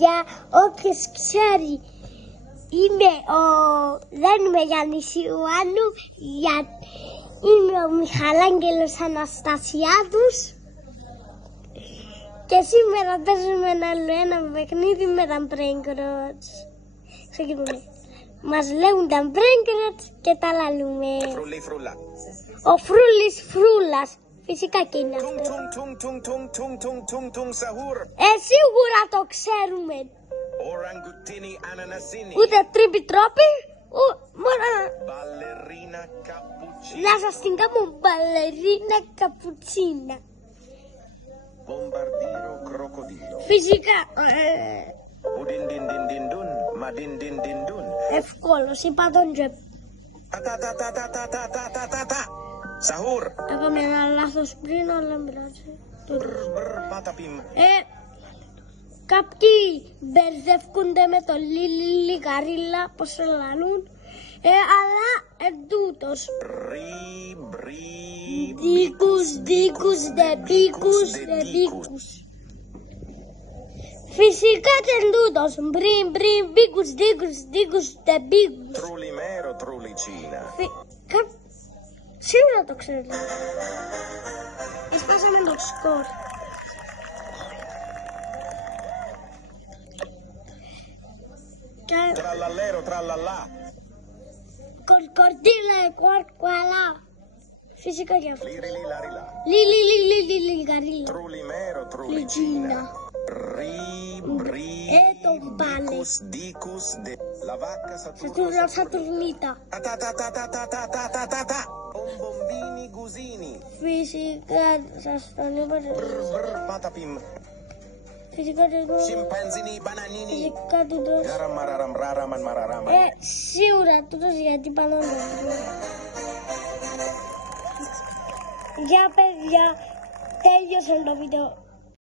Για όποιος ξέρει, δεν είμαι Γιάννης Ιωάννου, είμαι ο Μιχαλάγγελος Αναστασιάδους και σήμερα παίζουμε ένα παιχνίδι με τα Brainrots. Ξεκινούμε. Μας λέγουν τα Brainrots και τα λαλούμε. Ο Φρούλης Φρούλας. Φυσικά και είναι αυτό. Σίγουρα το ξέρουμε. Ούτε τρίπι τρόπι, να σας την κάνω μπαλερίνα καπουτσίνα. Φυσικά. Ευκόλως, είπα τον Τζεπ. Sahur. Έκαμε ένα λάθος πριν, αλλά μπράτσε. Κάποιοι μπερδεύκονται με το λιγαρίλα, πώς το λαλούν, αλλά εντούτος. Δίκους, δεπίκους. Φυσικά και εντούτος. Μπριν, μπίκους, δίκους, δεπίκους. Trulimero, trulicina. Σίγουρα το ξέρετε. Εσπάσαμε το σκορ. Trallallero, trallallà. Κορκορδίλα, κουαρκουαλά. Φυσικά και αυτό. Lirilarila. Λιγαρίλα. Trulimero, trulicina. Τον πάλι. Dicus, de la vacca Σατουρνίτα. Bombini, gusini. Φυσικά σας τον είπα. Patapim. Φυσικά και εγώ. Scimpanzini, bananini. Φυσικά τούτος. Garam, mararam, raraman, mararaman. Σίγουρα τούτος γιατί πάνω το. Για παιδιά, τέλειωσε το βίντεο.